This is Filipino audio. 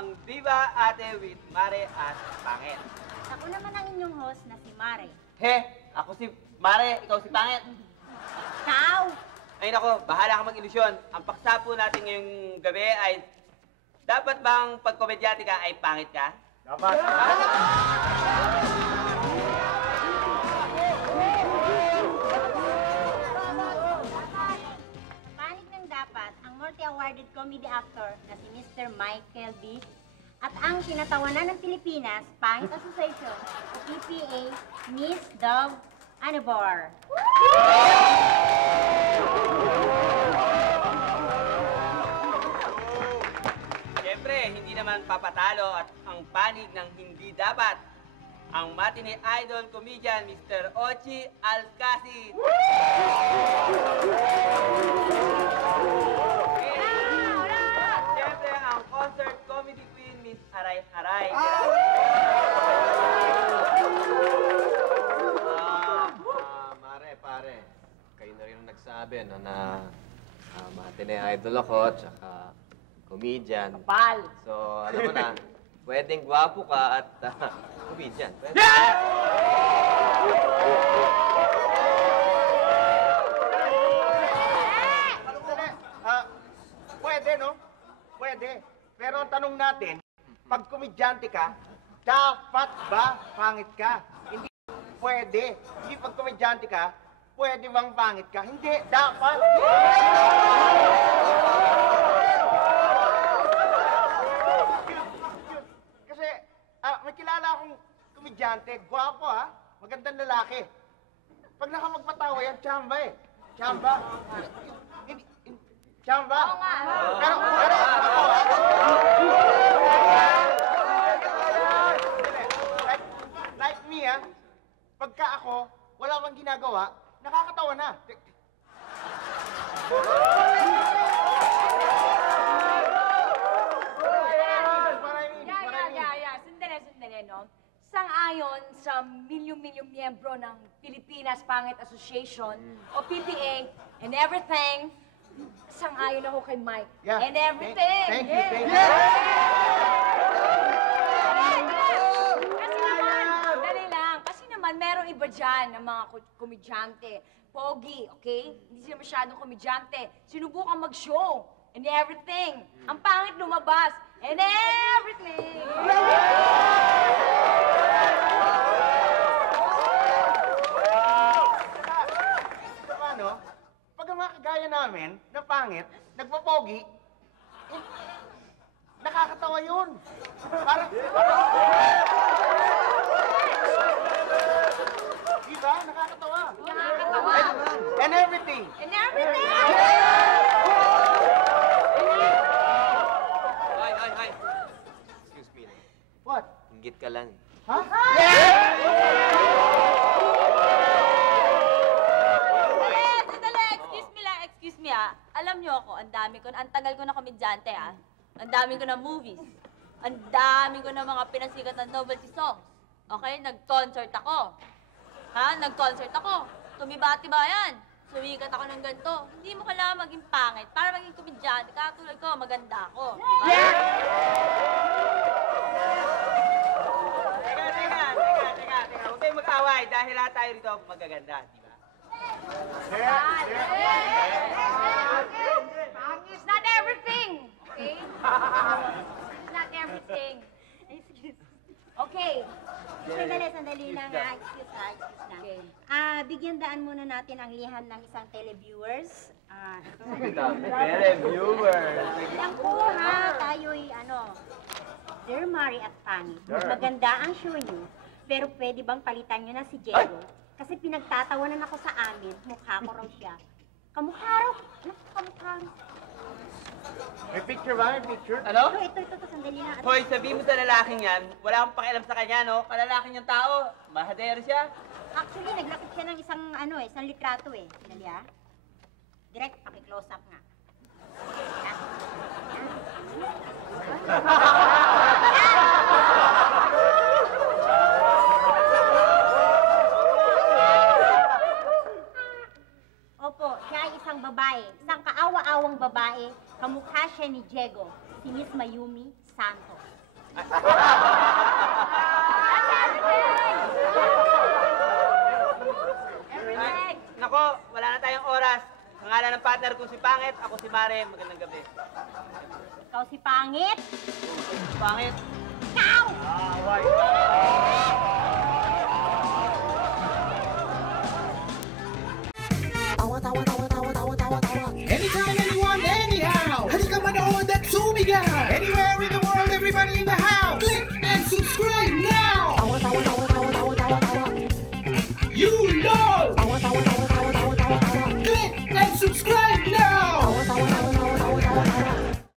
ang Diva Ate with Mare at Pangit. Ako naman ang inyong host na si Mare. He, ako si Mare, ikaw si Pangit. Ikaw! Ay nako, bahala ka mag-ilusyon. Ang paksa po natin ngayong gabi ay, dapat bang pag komedyante ka ay pangit ka? Dapat. Panig ng dapat ang multi-awarded comedy actor na si Mr. Michael B. At ang sinatawanan ng Pilipinas Pangit Association o PPA, Miss Dove Anibor. Siyempre, hindi naman papatalo at ang panig ng hindi dapat. Ang matinee idol comedian, Mr. Ochi Alcacid. At siyempre, ang concert comedy queen, Miss Aray Aray. Mare, pare. Kayo na rin ang nagsabi, no, na matinee idol ako, tsaka comedian. Kapal! So, alam mo na, pwedeng gwapo ka at comedian. Pwede. Pwede, no? Pwede. Pero ang tanong natin, pag komedyante ka, dapat ba pangit ka? Hindi pwede. Hindi pag komedyante ka, pwede bang pangit ka? Hindi, dapat. Kasi may kilala akong komedyante, gwapo ha, magandang lalaki. Pag nakamagpatawa yan, tsamba eh. Tsamba. Tsamba. Oo nga. Pero ako, like me ha, pagka ako, wala bang ginagawa, nakakatawa na. Sandali, no? Sang-ayon sa milyong-milyong miyembro ng Pilipinas Pangit Association o PPA and everything, sang-ayon ako kay Mike. Yeah. And everything. Thank you. Kasi naman, dali lang. Kasi naman, merong iba dyan ng mga komedyante. Pogi, okay? Hindi sila masyadong komedyante. Sinubukan mag-show and everything. Ang pangit lumabas and everything. Ano? Pag ang mga kagaya namin, na pangit, nagpapogi, nakakatawa yun. Parang... Diba? Nakakatawa. Nakakatawa. And everything. And everything! Ay. Excuse me. What? Inggit ka lang. Ha? Excuse me ah. Alam niyo ako, ang tagal ko na komedyante ah. Ang dami ko na movies. Ang dami ko na mga pinasikat na novelty songs. Okay, nag-concert ako. Nag-concert ako. Tumibati-bayan. Sumikat ako ng ganito. Hindi mo kailangan maging pangit para maging komedyante. Katulad ko, maganda ako. Diba? Teka. Huwag kayong mag-away dahil lahat tayo rito magaganda, di ba? It's not everything, okay? It's not everything. Okay. Sandali lang ha. Excuse lang. Okay. Bigyan daan muna natin ang liham ng isang televiewers. Viewers. Lang po ha, tayo'y Dear Mari at Pangit, maganda ang show niyo, pero pwede bang palitan niyo na si Diego? Kasi pinagtatawanan ako sa amin, mukha ko raw siya. Kamukha raw. Kamukha raw. May picture ba? May picture? Ano? Ito, sandali na. Hoy, sabihin mo sa lalaking yan, wala akong pakialam sa kanya, no? Kalalaking yung tao, mahadero siya. Actually, naglakit siya ng isang litrato eh. Sandali ha. Direct, paki-close up nga. Opo, siya ay isang babae. Isang kaawa-awang babae. Kamukha siya ni Diego, si Miss Mayumi Santos. Ay, nako, wala na tayong oras. Pangalan ng partner kong si Pangit, ako si Mare. Magandang gabi. Ikaw si Pangit? Pangit? Ikaw!